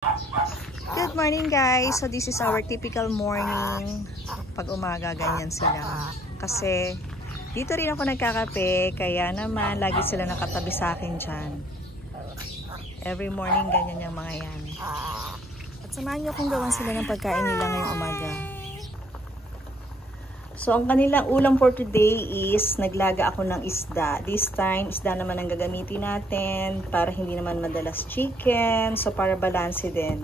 Good morning guys! So this is our typical morning. Pag umaga ganyan sila. Kasi dito rin ako nagkakape. Kaya naman lagi sila nakatabi sa akin dyan. Every morning ganyan yung mga yan. At samahan nyo kung gawan sila ng pagkain nila ngayong umaga. So ang kanilang ulam for today is naglaga ako ng isda. This time isda naman ang gagamitin natin para hindi naman madalas chicken. So para balanse din.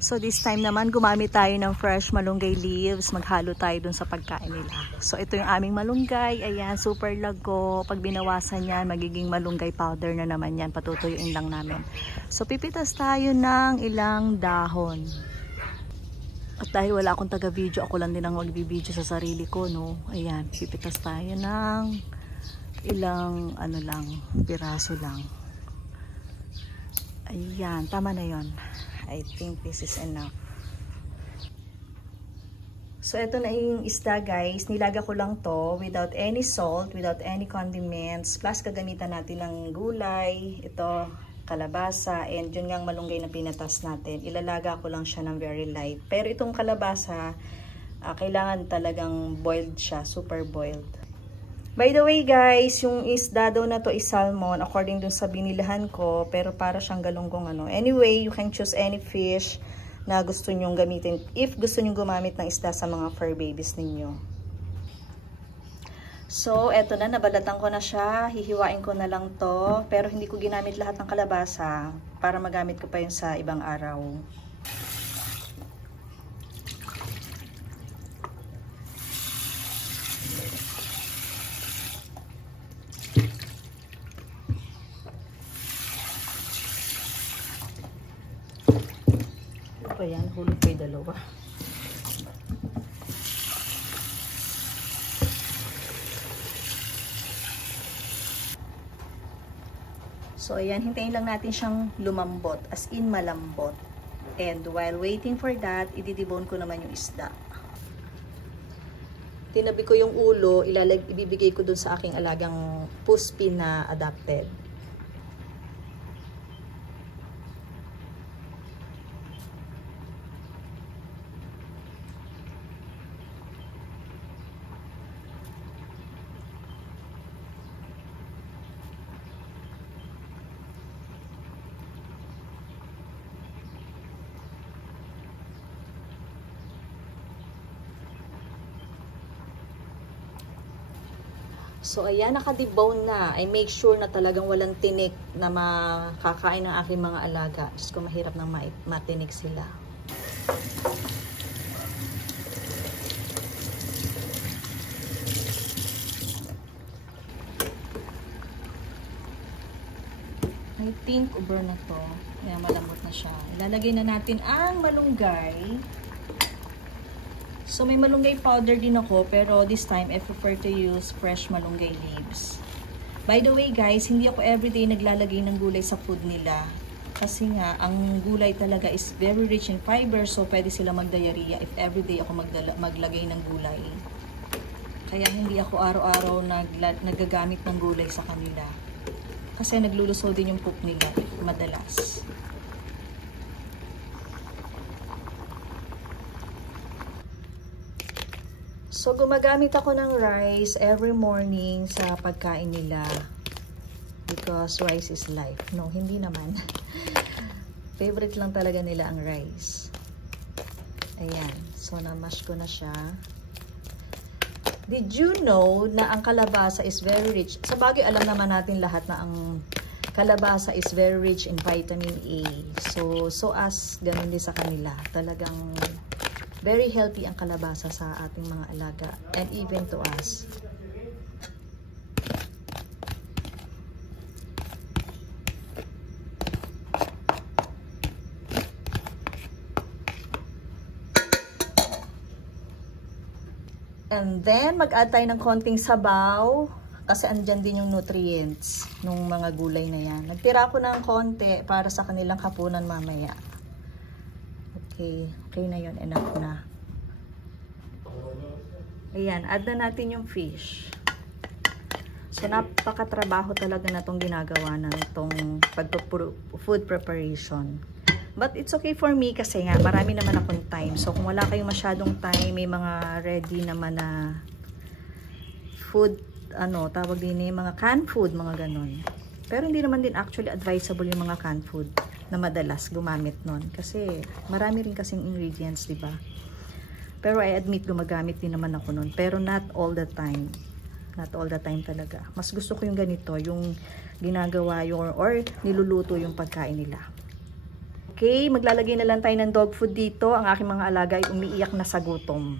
So this time naman gumamit tayo ng fresh malunggay leaves. Maghalo tayo dun sa pagkain nila. So ito yung aming malunggay. Ayan, super lago. Pag binawasan yan, magiging malunggay powder na naman yan. Patutuyuin lang namin. So pipitas tayo ng ilang dahon. At dahil wala akong taga-video, ako lang din ang magbibideo sa sarili ko, no? Ayan, pipitas tayo ng ilang, piraso lang. Ayan, tama na yon. I think this is enough. So, ito na yung isda, guys. Nilaga ko lang to without any salt, without any condiments. Plus, kagamitan natin ng gulay. Ito, kalabasa, and yun nga ang malunggay na pinatas natin. Ilalaga ko lang siya ng very light. Pero itong kalabasa, kailangan talagang boiled siya, super boiled. By the way guys, yung isda daw na to is salmon, according dun sa binilahan ko, pero para siyang galunggong ano. Anyway, you can choose any fish na gusto nyong gamitin, if gusto nyong gumamit ng isda sa mga fur babies ninyo. So, eto na, nabalatan ko na siya. Hihiwain ko na lang to. Pero hindi ko ginamit lahat ng kalabasa para magamit ko pa yun sa ibang araw. Ano pa yan? Hulog pa yung dalawa. So, ayan, hintayin lang natin siyang lumambot, as in malambot. And while waiting for that, ididibon ko naman yung isda. Tinabi ko yung ulo, ibibigay ko dun sa aking alagang puspin na adopted. So, ayan, nakadebone na. I make sure na talagang walang tinik na makakain ng aking mga alaga. Diyos ko, mahirap na matinik sila. I think over na to. Kaya malambot na siya. Ilalagay na natin ang malunggay. So, may malunggay powder din ako, pero this time, I prefer to use fresh malunggay leaves. By the way, guys, hindi ako everyday naglalagay ng gulay sa food nila. Kasi nga, ang gulay talaga is very rich in fiber, so pwede sila mag-diarrhea if everyday ako maglagay ng gulay. Kaya hindi ako araw-araw nagagamit ng gulay sa kanila. Kasi naglulusaw din yung poop nila, madalas. So, gumagamit ako ng rice every morning sa pagkain nila. Because rice is life. No, hindi naman. Favorite lang talaga nila ang rice. Ayan. So, na-mash ko na siya. Did you know na ang kalabasa is very rich? Sa bagay, alam naman natin lahat na ang kalabasa is very rich in vitamin A. So as ganun din sa kanila. Talagang very healthy ang kalabasa sa ating mga alaga and even to us. And then, mag-add tayo ng konting sabaw kasi andyan din yung nutrients ng mga gulay na yan. Nagtira ko ng konti para sa kanilang hapunan mamaya. Okay na yun, enough na. Ayan, add na natin yung fish. So, napakatrabaho talaga na itong ginagawa na itong food preparation. But it's okay for me kasi nga, marami naman akong time. So, kung wala kayong masyadong time, may mga ready naman na food, tawag din yung mga canned food, mga ganon. Pero hindi naman din actually advisable yung mga canned food na madalas gumamit nun. Kasi marami rin kasing ingredients, diba? Pero I admit, gumagamit din naman ako nun. Pero not all the time. Not all the time talaga. Mas gusto ko yung ganito, yung ginagawa yung, or niluluto yung pagkain nila. Okay, maglalagay na lang tayo ng dog food dito. Ang aking mga alaga ay umiiyak na sa gutom.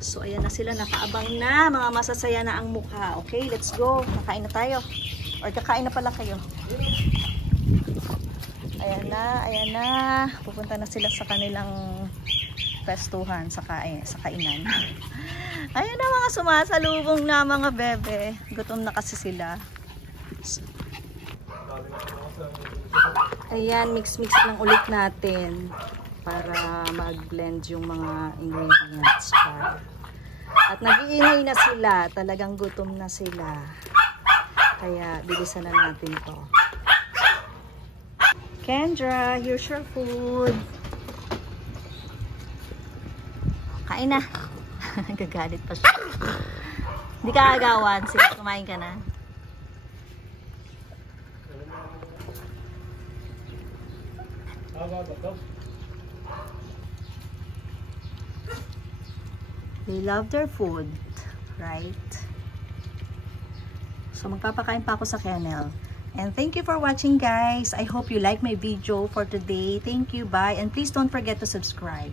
So, ayan na sila. Nakaabang na. Mga masasaya na ang mukha. Okay, let's go. Nakain na tayo. Or kakain na pala kayo. Ayan na, ayan na. Pupunta na sila sa kanilang pestuhan, sa kainan. Ayan na mga sumasalubong na mga bebe. Gutom na kasi sila. Ayan, mix-mix lang ulit natin para mag-blend yung mga ingredients. At nag-iingay na sila. Talagang gutom na sila. Kaya bilisan na natin to. Kendra, here's your food. Kain na. Gagalit pa siya. Hindi ka agawan. Sige, kumain ka na. They love their food, right? So, magpapakain pa ako sa kennel. And thank you for watching, guys. I hope you like my video for today. Thank you, bye. And please don't forget to subscribe.